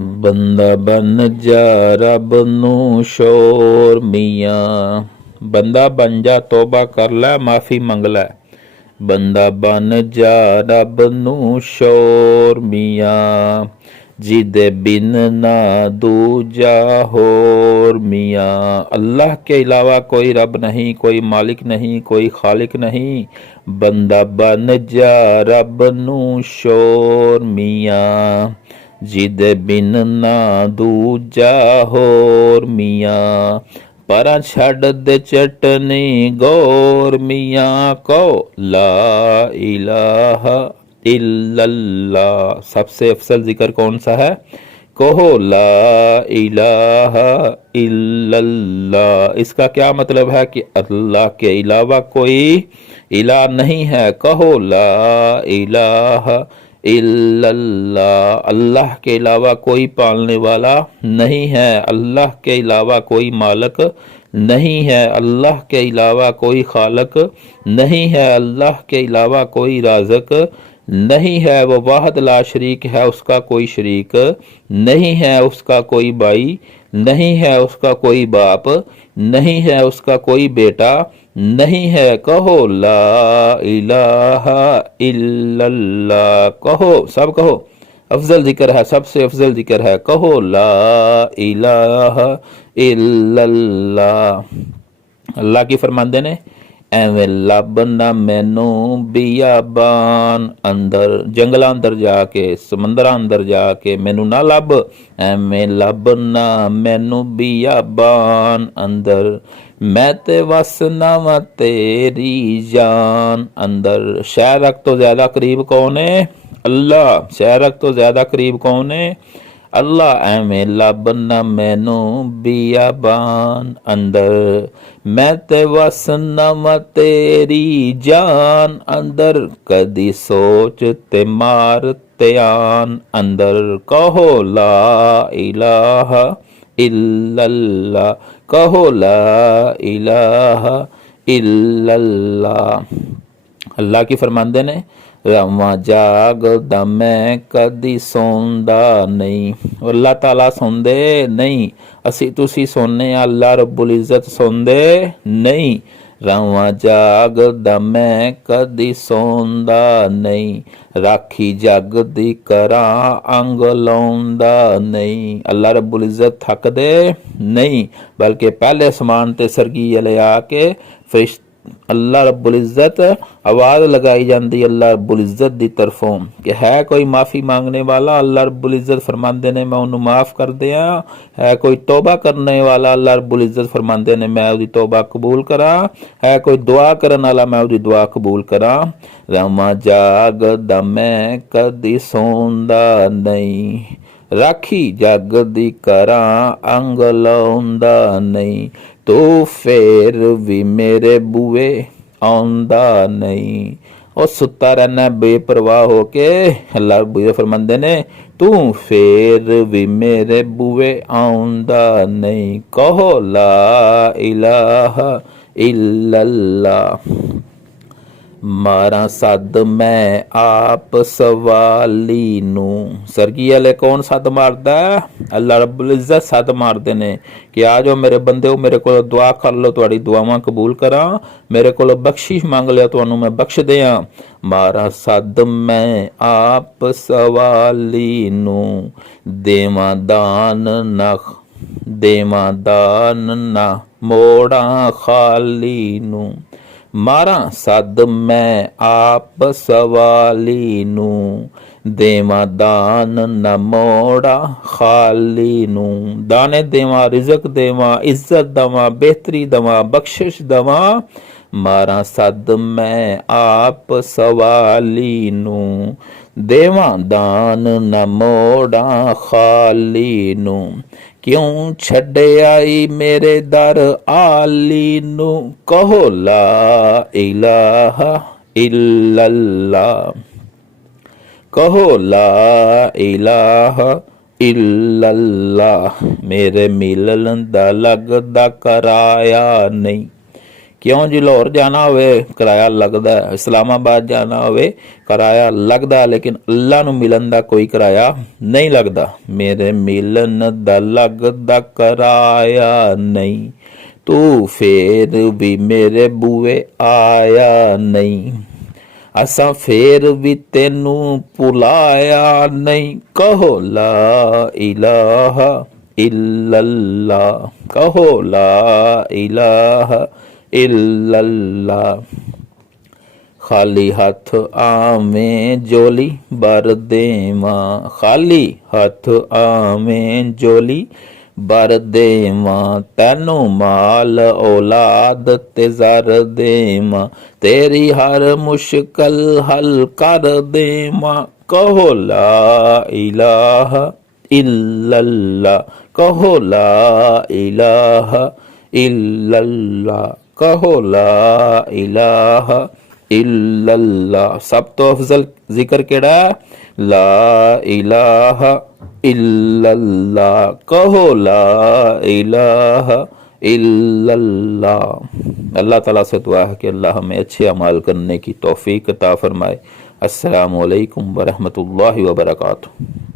ਬੰਦਾ ਬਣ ਜਾ ਰੱਬ ਨੂੰ ਸ਼ੋਰ ਮੀਆਂ। ਬੰਦਾ ਬਣ ਜਾ, ਤੋਬਾ ਕਰ ਲੈ, ਮਾਫੀ ਮੰਗ ਲੈ। ਬੰਦਾ ਬਣ ਜਾ ਰੱਬ ਨੂੰ ਸ਼ੋਰ ਮੀਆਂ, ਜਿਹਦੇ बिन ना दूजा होर मियाँ। अल्लाह के अलावा कोई रब नहीं, कोई मालिक नहीं, कोई खालिक नहीं। बंदा बन जा रब नू शोर मियाँ, ਜਿਹਦੇ बिन ना दूजा होर मियाँ। परा छड़ दे चटनी गौर मियाँ, कहो ला इलाहा इल्लल्लाह। सबसे अफसल जिक्र कौन सा है? कहो ला इलाहा इल्लल्लाह। इसका क्या मतलब है कि अल्लाह के अलावा कोई इला नहीं है। कहो ला इलाहा इल्लल्लाह। अल्लाह के अलावा कोई पालने वाला नहीं है, अल्लाह के अलावा कोई मालिक नहीं है, अल्लाह के अलावा कोई खालक नहीं है, अल्लाह के अलावा कोई राज़िक नहीं है। वो वाहद ला शरीक है, उसका कोई शरीक नहीं है, उसका कोई भाई नहीं है, उसका कोई बाप नहीं है, उसका कोई बेटा नहीं है। कहो ला इलाहा इल्लल्लाह। कहो, सब कहो, अफजल जिक्र है, सबसे अफजल जिक्र है। कहो ला इलाहा इल्लल्लाह। अल्लाह की फरमांदे ने, ਐਵੇਂ ਲੱਭ ਨਾ ਮੈਨੂੰ ਬਿਆਬਾਨ ਅੰਦਰ, ਜੰਗਲਾਂ ਅੰਦਰ ਜਾ ਕੇ, ਸਮੁੰਦਰਾਂ ਅੰਦਰ ਜਾ ਕੇ ਮੈਨੂੰ ਨਾ ਲੱਭ। ਐਵੇਂ ਲੱਭ ਨਾ ਮੈਨੂੰ ਬਿਆਬਾਨ ਅੰਦਰ, मैं ते वसना वा तेरी जान अंदर। शायरक तो ज़्यादा करीब कौन है? अल्लाह। शायरक तो ज़्यादा करीब कौन है? अल्लाह। एवें लभ ना मैनू बियाबान अंदर, मैं ते वसना वा तेरी जान अंदर। कदी सोच ते मार त्यान अंदर। कहो ला इलाहा इल्लल्लाह। कहो ला इलाहा इल्लल्लाह। अल्लाह की फरमांदे ने, रवां जागदा मैं कदी सौंदा नहीं। अल्लाह ताला सौंदे नहीं, असी तुसी सोने, अल्लाह रब्बुल इज्जत सौंदे नहीं। रवां जागदा मैं कदी सौंदा नहीं, राखी जग दी करा अंग लाउंदा नहीं। अल्लाह रब्बुल इज्जत थकदे नहीं, बल्कि पहले समान ते सरगी ले आके फरिश्ते अल्लाह रब्बुल इज्जत आवाज़ लगाई जाती अल्लाह रब्बुल इज्जत की तरफों कि है कोई माफ़ी मांगने वाला। अल्लाह रब्बुल इज्जत फरमाते ने मैं उन्होंने माफ़ कर दिया। है कोई तौबा करने वाला, अल्लाह रब्बुल इज्जत फरमाते ने मैं उसकी तौबा कबूल करा। है कोई दुआ करने वाला, मैं उसकी दुआ कबूल करा। रवां जागदा मैं कदी सौंदा नहीं, राखी जग दी करा अंग लाउंदा नहीं। तू फिर भी मेरे बूए आउंदा नहीं। और सुता रहना बेपरवाह होके। अल्लाह रब्बुल फरमांदे ने, तू फिर भी मेरे बूए आउंदा नहीं। कहो ला इलाहा इल्लल्लाह। मारा सद मैं आप सवाली नू। सरगी वाले कौन सद मारदा? अल्लाह रब्बुल इज्जत सद मारदे ने कि आ जाओ मेरे बंदे हो, मेरे को दुआ कर लो, तुहाड़ी दुआवां कबूल करा, मेरे को बख्शिश मांग लिया, तुहानू मैं बख्श दियां। मारा सद मैं आप सवाली नू, देवां दान ना, देवां दान ना मोड़ा खाली नू। मारा सद मैं आप सवाली नू, देवा दान न मोड़ा खाली नू। दाने देवा, रिजक देवा, इज्जत दवा, बेहतरी दवा, बख्शिश दवा। मारा सद मैं आप सवाली नू, देवा दान न मोड़ा खाली नू। क्यों छड़े आई मेरे दर आली नू। कहो ला इलाहा इल्लल्लाह। कहो ला इलाहा इल्लल्लाह। मेरे मिलन दा लगदा कराया नहीं, क्यों जी, लाहौर जाना होवे किराया लगदा है, इस्लामाबाद जाना होवे किराया लगदा, लेकिन अल्लाह नूं मिलन दा कोई किराया नहीं लगदा। मेरे मिलन दा लगदा किराया नहीं, तू फिर भी मेरे बूए आया नहीं, असां फिर भी तेनू भुलाया नहीं। कहो ला इलाहा इल्लल्लाह, कहो ला इलाहा इल्लल्लाह। खाली हथ आवें झोली भर देवां, खाली हथ आवें झोली भर देवां, तैनू माल औलाद ते ज़र देवां, तेरी हर मुश्किल हल कर देवां। कहो ला इलाहा इल्लल्लाह, कहो ला इलाहा इल्लल्लाह, कहो ला इलाहा इल्लल्लाह। सब तो अफजल जिक्र केड़ा? ला इलाहा इल्लल्लाह, कहो ला इलाहा इल्लल्लाह। अल्लाह ताला से दुआ है कि अल्लाह हमें अच्छे अमाल करने की तौफीक अता फरमाए। अस्सलामु अलैकुम वरहमतुल्लाहि वबरकातुहू।